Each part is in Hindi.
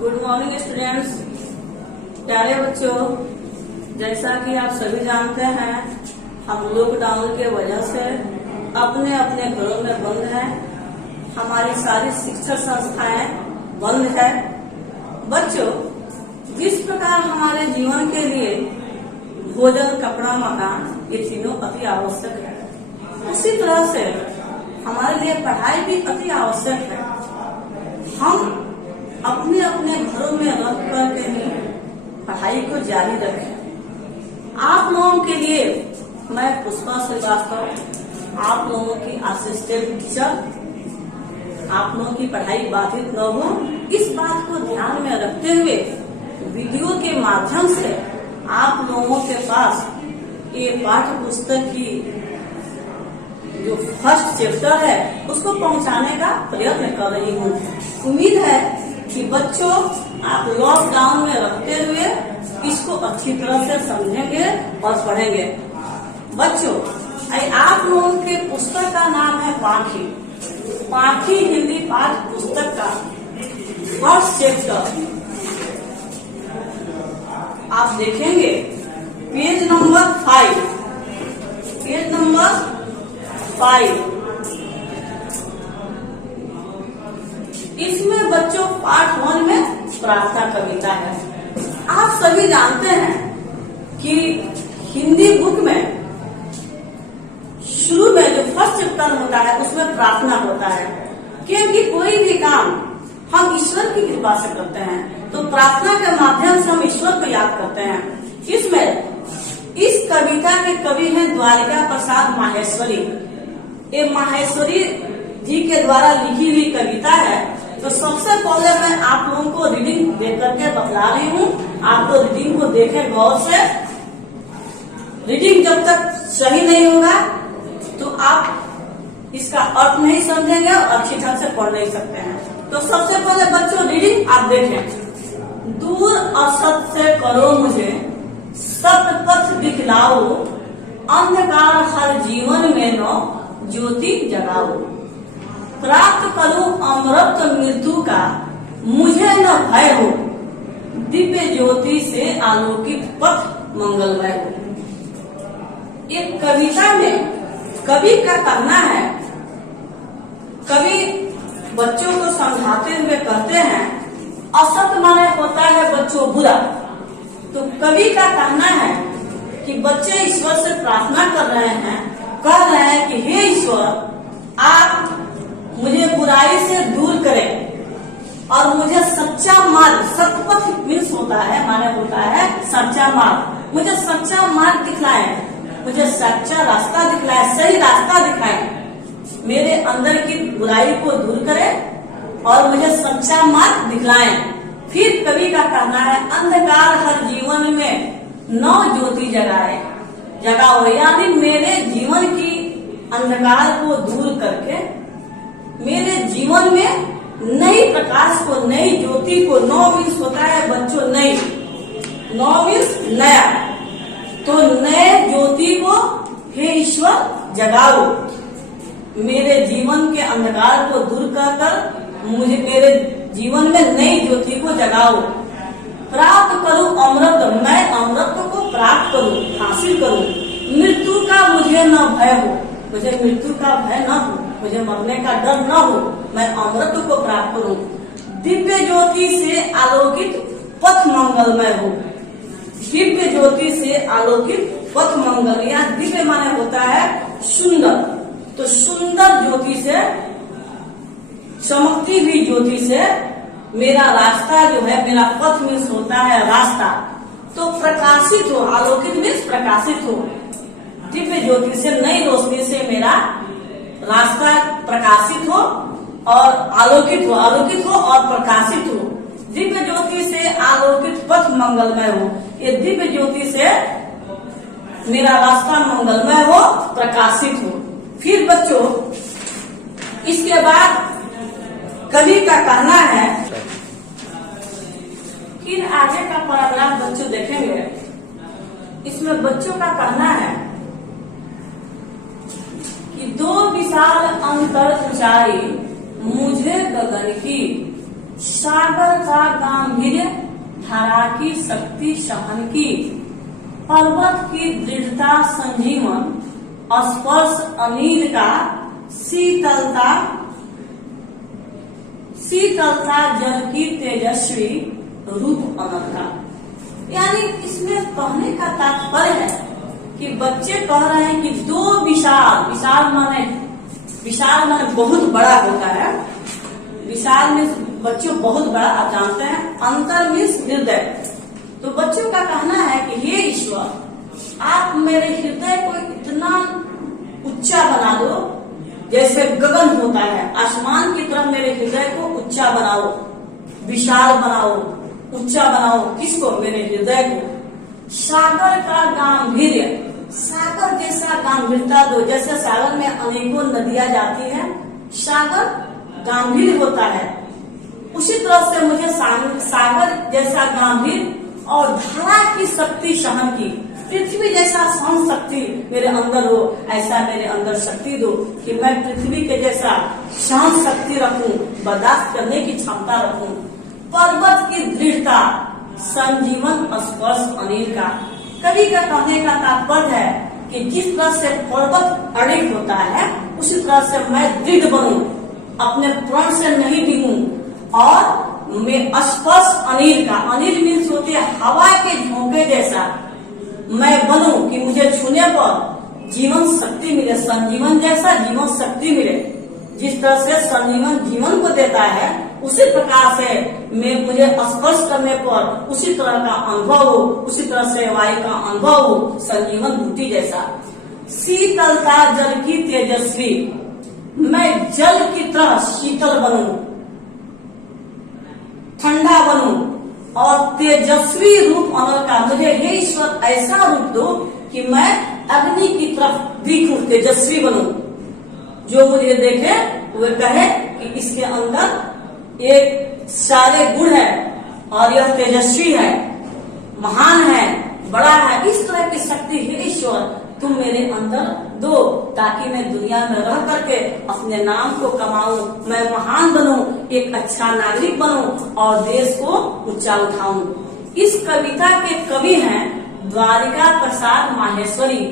Good morning students. प्यारे बच्चों, जैसा कि आप सभी जानते हैं, हम लॉकडाउन के वजह से अपने अपने घरों में बंद हैं। हमारी सारी शिक्षण संस्थाएं बंद है। बच्चों, जिस प्रकार हमारे जीवन के लिए भोजन, कपड़ा, मकान ये तीनों अति आवश्यक है, उसी तरह से हमारे लिए पढ़ाई भी अति आवश्यक है। हम अपने अपने घरों में रह करके ही पढ़ाई को जारी रखें। आप लोगों के लिए मैं पुष्पा श्रीवास्तव, आप लोगों की असिस्टेंट टीचर, आप लोगों की पढ़ाई बाधित न हो, इस बात को ध्यान में रखते हुए वीडियो के माध्यम से आप लोगों के पास ये पाठ्य पुस्तक की जो फर्स्ट चैप्टर है उसको पहुंचाने का प्रयत्न कर रही हूँ। उम्मीद है कि बच्चों आप लॉकडाउन में रहते हुए इसको अच्छी तरह से समझेंगे और पढ़ेंगे। बच्चों, आप लोगों के पुस्तक का नाम है पाखी हिंदी पाठ्य पुस्तक का फर्स्ट चैप्टर। आप देखेंगे पेज नंबर 5, पेज नंबर 5। इसमें बच्चों पार्ट 1 में प्रार्थना कविता है। आप सभी जानते हैं कि हिंदी बुक में शुरू में जो फर्स्ट चैप्टर होता है उसमें प्रार्थना होता है, क्योंकि कोई भी काम हम ईश्वर की कृपा से करते हैं तो प्रार्थना के माध्यम से हम ईश्वर को याद करते हैं। इसमें इस कविता के कवि हैं द्वारिका प्रसाद माहेश्वरी। ये माहेश्वरी जी के द्वारा लिखी हुई कविता है। तो सबसे पहले मैं आप लोगों को रीडिंग देख करके बतला रही हूँ। आप तो रीडिंग को देखें गौर से। रीडिंग जब तक सही नहीं होगा तो आप इसका अर्थ नहीं समझेंगे और अच्छी ढंग से पढ़ नहीं सकते हैं। तो सबसे पहले बच्चों रीडिंग आप देखें। दूर असत से करो मुझे सत्य पथ दिखलाओ, अंधकार हर जीवन में नो ज्योति जगाओ। प्राप्त करूं अमृत मृत्यु का मुझे न भय हो, दिव्य ज्योति से आलोकित पथ मंगलमय हो। ये कविता में कवि का कहना है, कवि बच्चों को समझाते हुए कहते हैं असत माने होता है बच्चों बुरा। तो कवि का कहना है कि बच्चे ईश्वर से प्रार्थना कर रहे हैं, कह रहे हैं कि हे ईश्वर, आप मुझे बुराई से दूर करें और मुझे सच्चा मार्ग, सतपथ मीन्स होता है, माने होता है सच्चा मार्ग, मुझे सच्चा मार्ग दिखलाएं, मुझे सच्चा रास्ता दिखलाएं, सही रास्ता दिखाएं, मेरे अंदर की बुराई को दूर करें और मुझे सच्चा मार्ग दिखलाएं। फिर कवि का कहना है अंधकार हर जीवन में नौ ज्योति जगाओ, यानी मेरे जीवन की अंधकार को दूर करके मेरे जीवन में नई प्रकाश को, नई ज्योति को, 9 मीन्स होता है बच्चों नई, 9 मीन्स नया, तो नए ज्योति को हे ईश्वर जगाओ, मेरे जीवन के अंधकार को दूर कर मुझे मेरे जीवन में नई ज्योति को जगाओ। प्राप्त करूं अमृत, मैं अमृत को प्राप्त करूं, हासिल करूं। मृत्यु का मुझे न भय हो, मुझे मृत्यु का भय न हो, मुझे मरने का डर न हो, मैं अमृत को प्राप्त करूं। दिव्य ज्योति से आलोकित पथ मंगलमय हो, दिव्य ज्योति से आलोकित पथ मंगल, या दिव्य माने होता है सुंदर, तो सुंदर ज्योति से, चमकती हुई ज्योति से मेरा रास्ता जो है, मेरा पथ मीन्स होता है रास्ता, तो प्रकाशित हो, आलोकित मीन्स प्रकाशित हो, दिव्य ज्योति से, नई रोशनी से मेरा रास्ता प्रकाशित हो और आलोकित हो, आलोकित हो और प्रकाशित हो। दिव्य ज्योति से आलोकित पथ मंगलमय हो, ये दिव्य ज्योति से मेरा रास्ता मंगलमय हो, प्रकाशित हो। फिर बच्चों इसके बाद कवि का कहना है, फिर आगे का पैराग्राफ बच्चों देखेंगे। इसमें बच्चों का कहना है कि दो विशाल अंतर ऊंचाई मुझे गगन की, सागर का गांभीर्य, धारा की शक्ति सहन की, पर्वत की दृढ़ता संजीवन, स्पर्श अनिल का, शीतलता जल की तेजस्वी, रूप अनल का। यानी इसमें कहने का तात्पर्य है कि बच्चे कह रहे हैं कि दो विशाल माने बहुत बड़ा होता है। विशाल में बच्चों बहुत बड़ा, आप जानते हैं। अंतर मीन्स हृदय। तो बच्चों का कहना है कि हे ईश्वर, आप मेरे हृदय को इतना ऊंचा बना दो जैसे गगन होता है, आसमान की तरफ मेरे हृदय को ऊंचा बनाओ, विशाल बनाओ, ऊंचा बनाओ। किसको? मेरे हृदय को। सागर का गांभीर्य, सागर जैसा गंभीरता दो। जैसे सागर में अनेकों नदियां जाती है, सागर गंभीर होता है, उसी तरह से मुझे सागर जैसा गंभीर और धारा की शक्ति सहन की, पृथ्वी जैसा सहन शक्ति मेरे अंदर हो, ऐसा मेरे अंदर शक्ति दो कि मैं पृथ्वी के जैसा सहन शक्ति रखूं, बर्दाश्त करने की क्षमता रखूं। पर्वत की दृढ़ता, संजीवन, स्पर्श अनिल का। कवि का कहने का तात्पर्य है कि जिस तरह से पर्वत अड़िग होता है, उसी तरह से मैं दृढ़ बनूं, अपने प्रण से नहीं डिगूं। और मैं स्पर्श अनिल का, अनिल मीन्स होती है हवा के झोंके जैसा मैं बनूं कि मुझे छूने पर जीवन शक्ति मिले, संजीवन जैसा जीवन शक्ति मिले। जिस तरह से संजीवन जीवन को देता है, उसी प्रकार से मुझे स्पर्श करने पर उसी तरह का अनुभव हो, उसी तरह से वायु का अनुभव हो, संजीवन बूटी जैसा। शीतलता जल की तेजस्वी, मैं जल की तरह शीतल बनूं, ठंडा बनूं और तेजस्वी रूप अनल का। मुझे हे ईश्वर ऐसा रूप दो कि मैं अग्नि की तरफ दिखूं, तेजस्वी बनूं। जो मुझे देखे वो कहे कि इसके अंदर एक सारे गुण है और यह तेजस्वी है, महान है, बड़ा है। इस तरह की शक्ति हे ईश्वर तुम मेरे अंदर दो, ताकि मैं दुनिया में रह करके अपने नाम को कमाऊं, मैं महान बनूं, एक अच्छा नागरिक बनूं और देश को ऊंचा उठाऊं। इस कविता के कवि हैं द्वारिका प्रसाद माहेश्वरी।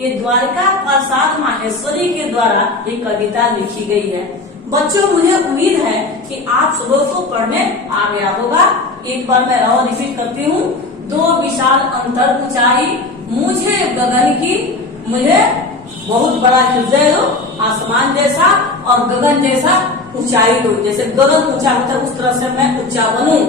ये द्वारिका प्रसाद माहेश्वरी के द्वारा ये कविता लिखी गई है। बच्चों, मुझे उम्मीद है कि आप सब लोग को पढ़ने आ गया होगा। एक बार मैं और रिपीट करती हूँ। दो विशाल अंतर ऊंचाई, मुझे गगन की, मुझे बहुत बड़ा हृदय दो, आसमान जैसा और गगन जैसा ऊंचाई दो। जैसे गगन ऊंचा होता है उस तरह से मैं ऊंचा बनूं।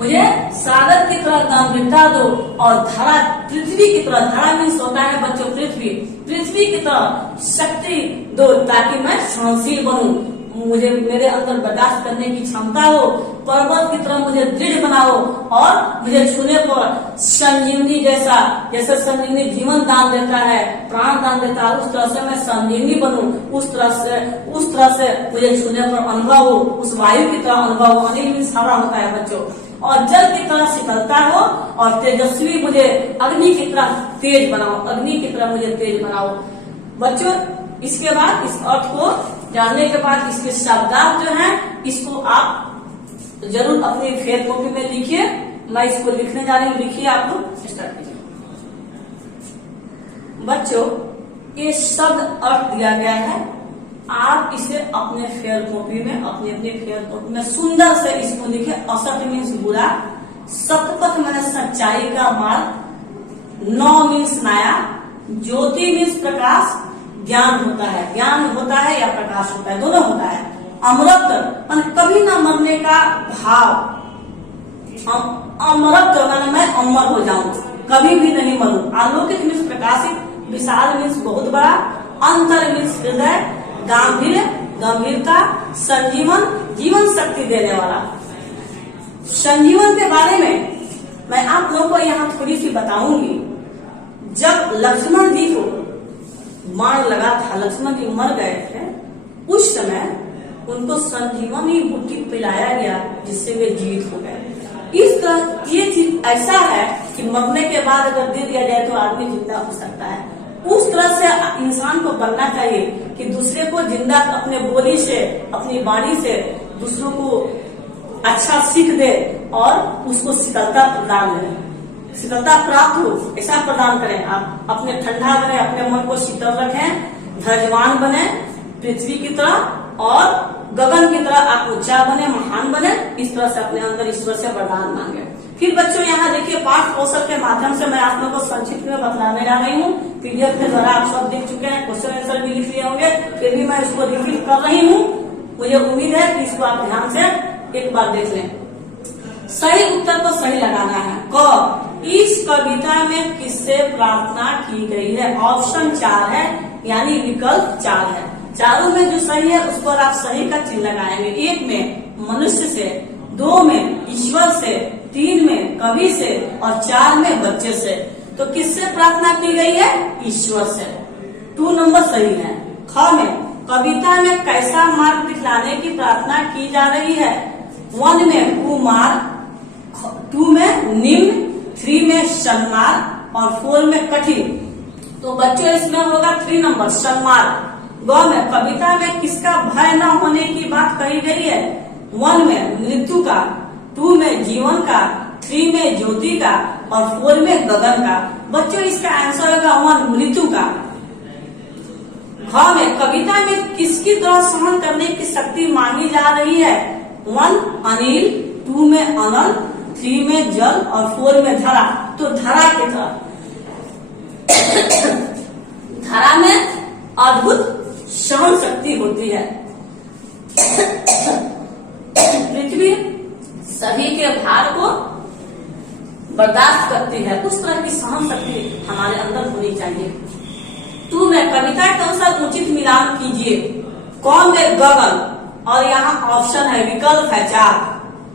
मुझे सागर की तरह गंभीरता दो और धारा, पृथ्वी की तरह, धारा मीन्स होता है बच्चों पृथ्वी की तरह शक्ति दो ताकि मैं सहनशील बनूं, मुझे मेरे अंदर बर्दाश्त करने की क्षमता हो। पर्वत की तरह मुझे दृढ़ बनाओ और मुझे छूने पर संजीवनी जैसा, जैसे संजीवनी जीवन दान देता है, प्राण दान देता है, उस तरह से मैं संजीवनी बनूं। उस तरह से मुझे छूने पर अनुभव हो, उस वायु की तरह अनुभव हो। अनिल मीन्स हवा होता है बच्चों। और जल की तरह शीतलता हो और तेजस्वी, मुझे अग्नि की तरह तेज बनाओ, अग्नि की तरह मुझे तेज बनाओ। बच्चों, इसके बाद इस अर्थ को जानने के बाद इसके शब्दार्थ जो हैं, इसको आप जरूर अपनी फेयर कॉपी में लिखिए। मैं इसको लिखने जा रही हूँ, लिखिए। आप लोग स्टार्ट कीजिए। बच्चों, ये शब्द अर्थ दिया गया है, आप इसे अपने फेयर कॉपी में, अपनी फेयर कॉपी में सुंदर से इसको लिखे। असत मीन्स बुरा, सतपथ मैंने सच्चाई का मार्ग, नौ मीन्स नया, ज्योति मीन्स प्रकाश, ज्ञान होता है या प्रकाश होता है, दोनों होता है। अमृत मान कभी न मरने का भाव, अमृत माने मैं अमर हो जाऊं, कभी भी नहीं मरूं। आलोकित मीन्स प्रकाशित, विशाल मीन्स बहुत बड़ा, अंतर मीन्स हृदय, गंभीरता, संजीवन, जीवन शक्ति देने वाला। संजीवन के बारे में मैं आप लोगों को यहाँ थोड़ी सी बताऊंगी। जब लक्ष्मण जी को बाण लगा था, लक्ष्मण जी मर गए थे, उस समय उनको संजीवनी बूटी पिलाया गया जिससे वे जीवित हो गए। इस तरह ये चीज ऐसा है कि मरने के बाद अगर दे दिया जाए तो आदमी जिंदा हो सकता है। उस तरह से इंसान को बनना चाहिए कि दूसरे को जिंदा, अपने बोली से, अपनी वाणी से दूसरों को अच्छा सीख दे और उसको शीतलता प्रदान करें, शीतलता प्राप्त हो ऐसा प्रदान करें। आप अपने ठंडा करें, अपने मन को शीतल रखें, धैर्यवान बने, पृथ्वी की तरह और गगन की तरह आप ऊंचा बने, महान बने। इस तरह से अपने अंदर ईश्वर से वरदान मांगे। फिर बच्चों यहाँ देखिए पाठ कौशल के माध्यम से मैं आप लोगों को संक्षिप्त में बतलाने जा रही हूँ। पीडीएफ के द्वारा आप सब देख चुके हैं, क्वेश्चन आंसर भी लिख लिए होंगे, फिर भी मैं इसको रिपीट कर रही हूँ। मुझे उम्मीद है कि इसको आप ध्यान से एक बार देख लें। सही उत्तर को सही लगाना है। क इस कविता में किससे प्रार्थना की गई है? ऑप्शन 4 है, यानी विकल्प 4 है। चारों में जो सही है उस पर आप सही का चिन्ह लगाएंगे। 1 में मनुष्य से, 2 में ईश्वर से, 3 में कवि से और 4 में बच्चे से। तो किससे प्रार्थना की गई है? ईश्वर से। 2 नंबर सही है। ख में कविता में कैसा मार्ग दिखलाने की प्रार्थना की जा रही है? 1 में कुमार, 2 में निम्न, 3 में सन्मार्ग और 4 में कठिन। तो बच्चों इसमें होगा 3 नंबर सन्मार्ग। ग में कविता में किसका भय न होने की बात कही गई है? 1 में मृत्यु का, 2 में जीवन का, 3 में ज्योति का और 4 में गगन का। बच्चों इसका आंसर होगा 1 मृत्यु का। घ में कविता में किसकी तरह सहन करने की शक्ति मांगी जा रही है? 1 अनिल, 2 में अनल, 3 में जल और 4 में धरा। तो धरा की तरह धरा में अद्भुत सहन शक्ति होती है। पृथ्वी सभी के भार को बर्दाश्त करती है, उस तरह की सहन शक्ति हमारे अंदर होनी चाहिए। 2 में कविता के अनुसार उचित मिलान कीजिए। कौन में गगन, और यहाँ ऑप्शन है, विकल्प है 4,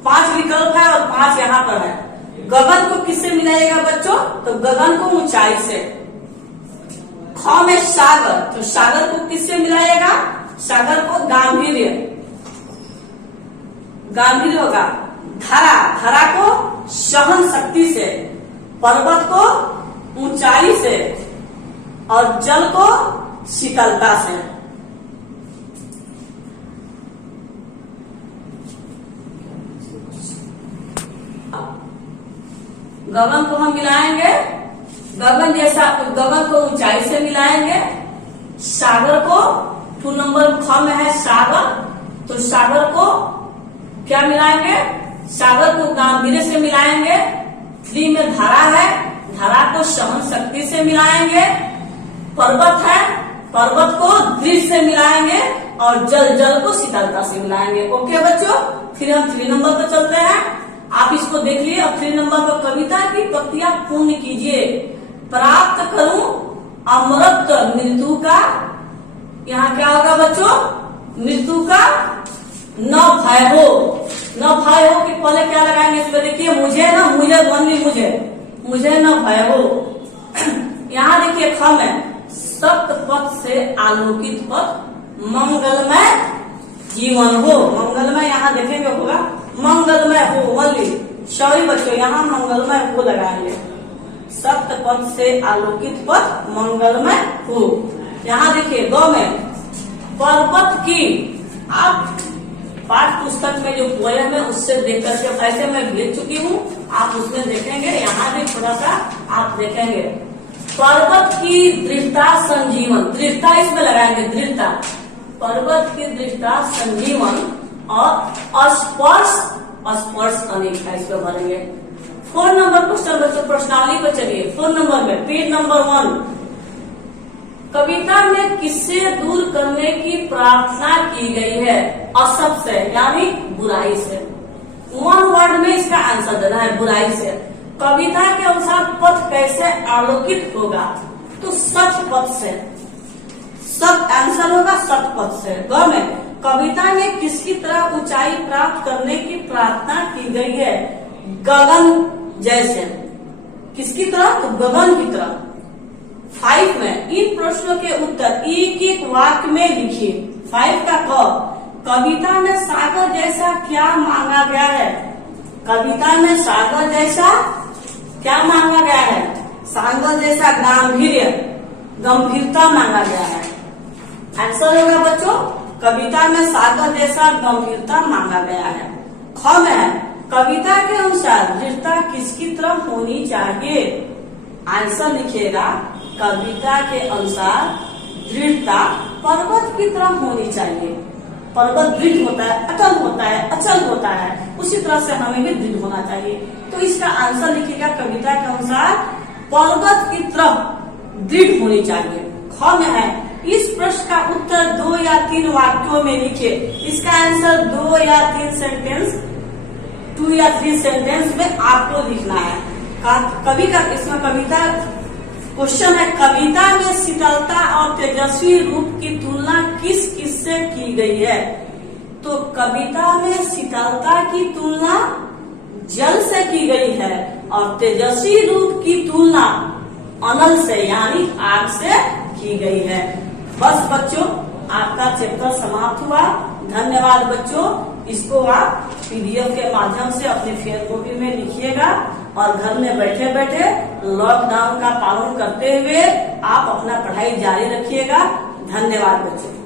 5 विकल्प है और 5 यहाँ पर है। गगन को किससे मिलाएगा बच्चों? तो गगन को ऊंचाई से। ख में सागर, तो सागर को किससे मिलाएगा? सागर को गांधीर्य, गांधीर्य होगा। धरा, धरा को सहन शक्ति से, पर्वत को ऊंचाई से और जल को शीतलता से। गगन को हम मिलाएंगे, गगन जैसा, गगन को ऊंचाई से मिलाएंगे। सागर को 2 नंबर ख में है सागर, तो सागर को क्या मिलाएंगे? सागर को गांधीर्य से मिलाएंगे। 3 में धारा है, धारा को सहन शक्ति से मिलाएंगे। पर्वत है, पर्वत को दृढ़ से मिलाएंगे और जल, जल को शीतलता से मिलाएंगे। ओके बच्चों, फिर हम 3 नंबर पर चलते हैं। आप इसको देख लिए। अब 3 नंबर पर कविता की पंक्तियां पूर्ण कीजिए। प्राप्त करूं अमृत मृत्यु का, यहाँ क्या होगा बच्चों? मृत्यु का न भय हो। न भय हो कि पहले क्या लगाएंगे इस पर देखिए, मुझे ना, मुझे ओनली मुझे न भय हो। यहाँ देखिए ख में सप्त पथ से आलोकित पथ मंगलमय जीवन हो। मंगलमय यहाँ देखेंगे होगा मंगलमय हो ओनली, सॉरी बच्चों यहाँ मंगलमय हो लगाएंगे। सप्त पथ से आलोकित पथ मंगलमय हो। यहाँ देखिए गौ में पर्वत की, आप पाठ पुस्तक में जो पोयम है उससे देख करके ऐसे मैं भेज चुकी हूँ, आप उसमें देखेंगे। यहाँ भी थोड़ा सा आप देखेंगे। पर्वत की दृढ़ता संजीवन, दृढ़ता इसमें लगाएंगे, दृढ़ता, पर्वत की दृढ़ता संजीवन और स्पर्श, स्पर्श अनेक है, इसको भरेंगे। 4 नंबर क्वेश्चन बच्चों प्रश्नावली पर चलिए। 4 नंबर में पेज नंबर 1, कविता में किससे दूर करने की प्रार्थना की गई है? असत से, यानी बुराई से। 1 वर्ड में इसका आंसर देना है, बुराई से। कविता के अनुसार पथ कैसे आलोकित होगा? तो सच पथ से, सब आंसर होगा सच पथ से। ग में कविता में किसकी तरह ऊंचाई प्राप्त करने की प्रार्थना की गई है? गगन जैसे। किसकी तरह? तो गगन की तरह। 5 में इन प्रश्नों के उत्तर एक एक वाक्य में लिखिए। 5 का क, कविता में सागर जैसा क्या मांगा गया है? कविता में सागर जैसा क्या मांगा गया है? सागर जैसा गांधीर्य, गंभीरता मांगा गया है। आंसर होगा बच्चों, कविता में सागर जैसा गंभीरता मांगा गया है। ख ख में है कविता के अनुसार दृढ़ता किसकी तरफ होनी चाहिए। आंसर लिखिएगा कविता के अनुसार दृढ़ता पर्वत की तरफ होनी चाहिए। पर्वत दृढ़ होता है, अटल होता है, अचल होता है, उसी तरह से हमें भी दृढ़ होना चाहिए। तो इसका आंसर लिखिएगा कविता के अनुसार पर्वत की तरफ दृढ़ होनी चाहिए। ख में है इस प्रश्न का उत्तर 2 या 3 वाक्यों में लिखे। इसका आंसर 2 या 3 सेंटेंस 2 या 3 सेंटेंस में आपको लिखना है। कवि का इसमें कविता क्वेश्चन है कविता में शीतलता और तेजस्वी रूप की तुलना किस किस से की गई है। तो कविता में शीतलता की तुलना जल से की गई है और तेजस्वी रूप की तुलना अनल से यानी आग से की गई है। बस बच्चों आपका चैप्टर समाप्त हुआ। धन्यवाद बच्चों। इसको आप PDF के माध्यम से अपने फेयर कॉपी में लिखिएगा और घर में बैठे बैठे लॉकडाउन का पालन करते हुए आप अपना पढ़ाई जारी रखिएगा। धन्यवाद बच्चों।